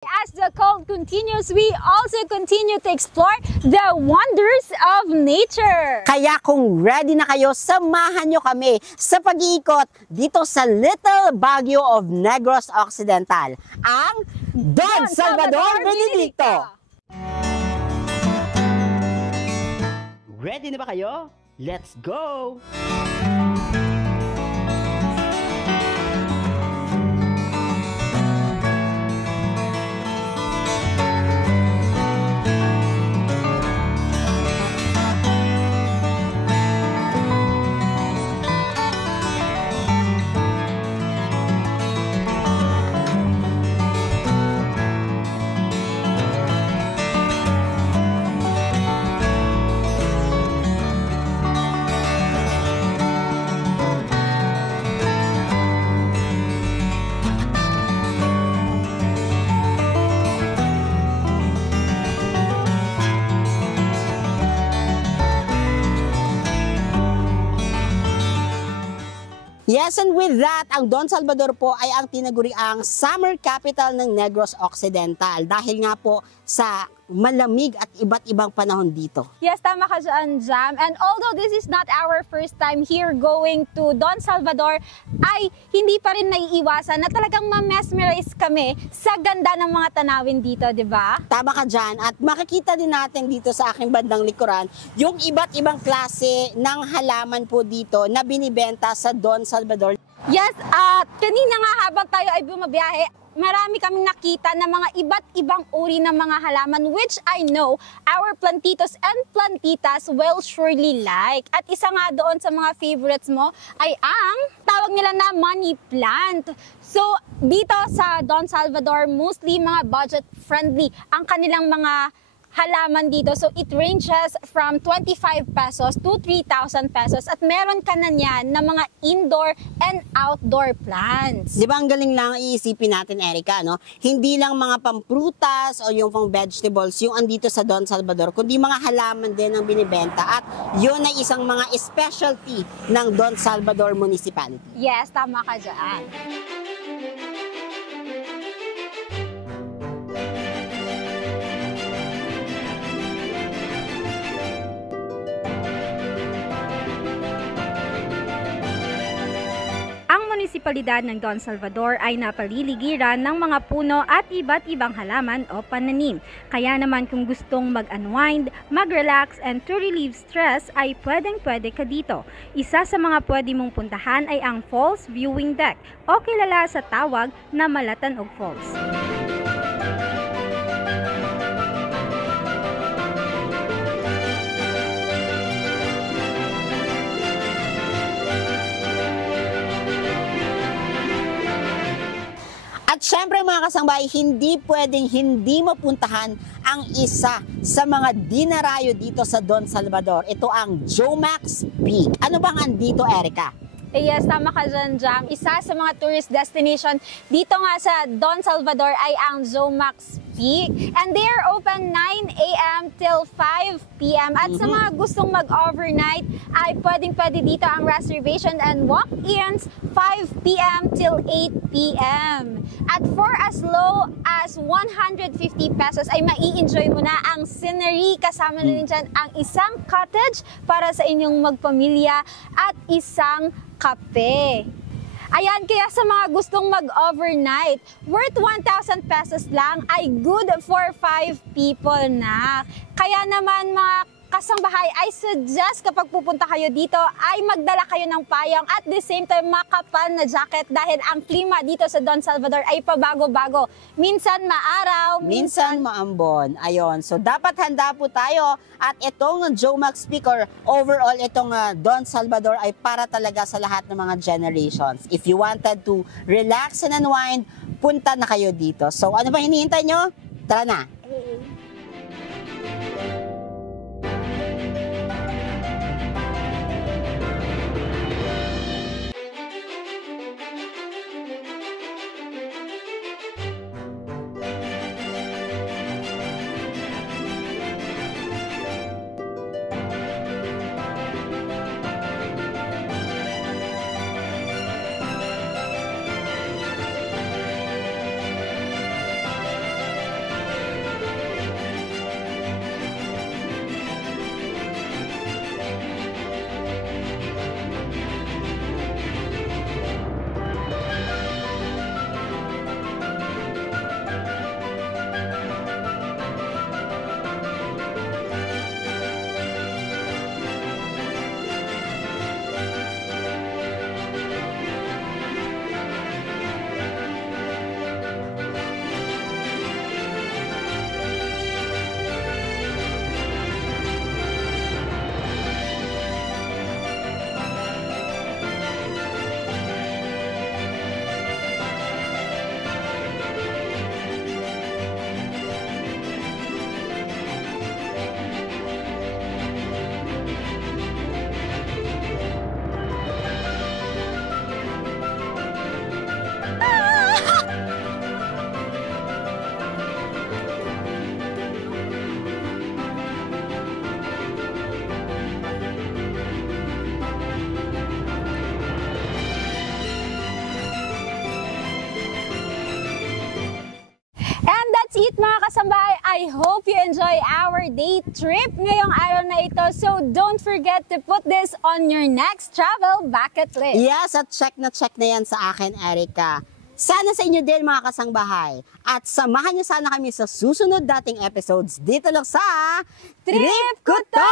As the cold continues, we also continue to explore the wonders of nature. Kaya kung ready na kayo, samahan nyo kami sa pag-iikot dito sa Little Baguio of Negros Occidental, ang Don Salvador Benedicto. Ready na ba kayo? Let's go! Yes, and with that, ang Don Salvador po ay ang tinaguriang summer capital ng Negros Occidental dahil nga po sa malamig at iba't ibang panahon dito. Yes, tama ka dyan, Jam. And although this is not our first time here going to Don Salvador, ay hindi pa rin naiiwasan na talagang ma-mesmerize kami sa ganda ng mga tanawin dito, di ba? Tama ka dyan. At makikita din natin dito sa aking bandang likuran yung iba't ibang klase ng halaman po dito na binibenta sa Don Salvador. Yes, at kanina nga habang tayo ay bumabiyahe, marami kaming nakita na mga iba't ibang uri ng mga halaman which I know our plantitos and plantitas will surely like. At isa nga doon sa mga favorites mo ay ang tawag nila na money plant. So dito sa Don Salvador, mostly mga budget friendly ang kanilang mga halaman dito. So it ranges from 25 pesos to 3,000 pesos at meron ka na niyan na mga indoor and outdoor plants. Di ba ang galing lang iisipin natin, Erica, no? Hindi lang mga pamprutas o yung pang vegetables yung andito sa Don Salvador, kundi mga halaman din ang binibenta at yun ay isang mga specialty ng Don Salvador Municipality. Yes, tama ka dyan. Munisipalidad ng Don Salvador ay napaliligiran ng mga puno at iba't ibang halaman o pananim. Kaya naman kung gustong mag-unwind, mag-relax and to relieve stress ay pwedeng-pwede ka dito. Isa sa mga pwede mong puntahan ay ang Falls Viewing Deck o kilala sa tawag na Malatanog Falls. At syempre mga kasangbahay, hindi pwedeng hindi mapuntahan ang isa sa mga dinarayo dito sa Don Salvador. Ito ang Jomax Peak. Ano bang andito, Erica? Yes, tama ka dyan, Jam. Isa sa mga tourist destination dito nga sa Don Salvador ay ang Jomax Peak. And they are open 9 a.m. till 5 p.m. At sa mga gustong mag-overnight ay pwedeng-pwede dito ang reservation and walk-ins 5 p.m. till 8 p.m. At for as low as 150 pesos ay mai-enjoy mo na ang scenery. Kasama na rin dyan ang isang cottage para sa inyong magpamilya at isang kape. Ayan, kaya sa mga gustong mag-overnight, worth 1,000 pesos lang ay good for 5 people na. Kaya naman mga kasangbahay, I suggest kapag pupunta kayo dito ay magdala kayo ng payong at the same time makapal na jacket dahil ang klima dito sa Don Salvador ay pabago-bago. Minsan maaraw, minsan maambon. Ayon, so dapat handa po tayo at itong Jomax Peak or overall itong Don Salvador ay para talaga sa lahat ng mga generations. If you wanted to relax and unwind, punta na kayo dito. So ano ba hinihintay nyo? Tara na! Let's eat mga kasambahay! I hope you enjoy our day trip ngayong araw na ito. So don't forget to put this on your next travel bucket list. Yes, at check na yan sa akin, Erica. Sana sa inyo din mga kasangbahay. At samahan niyo sana kami sa susunod dating episodes dito lang sa Trip Ko To!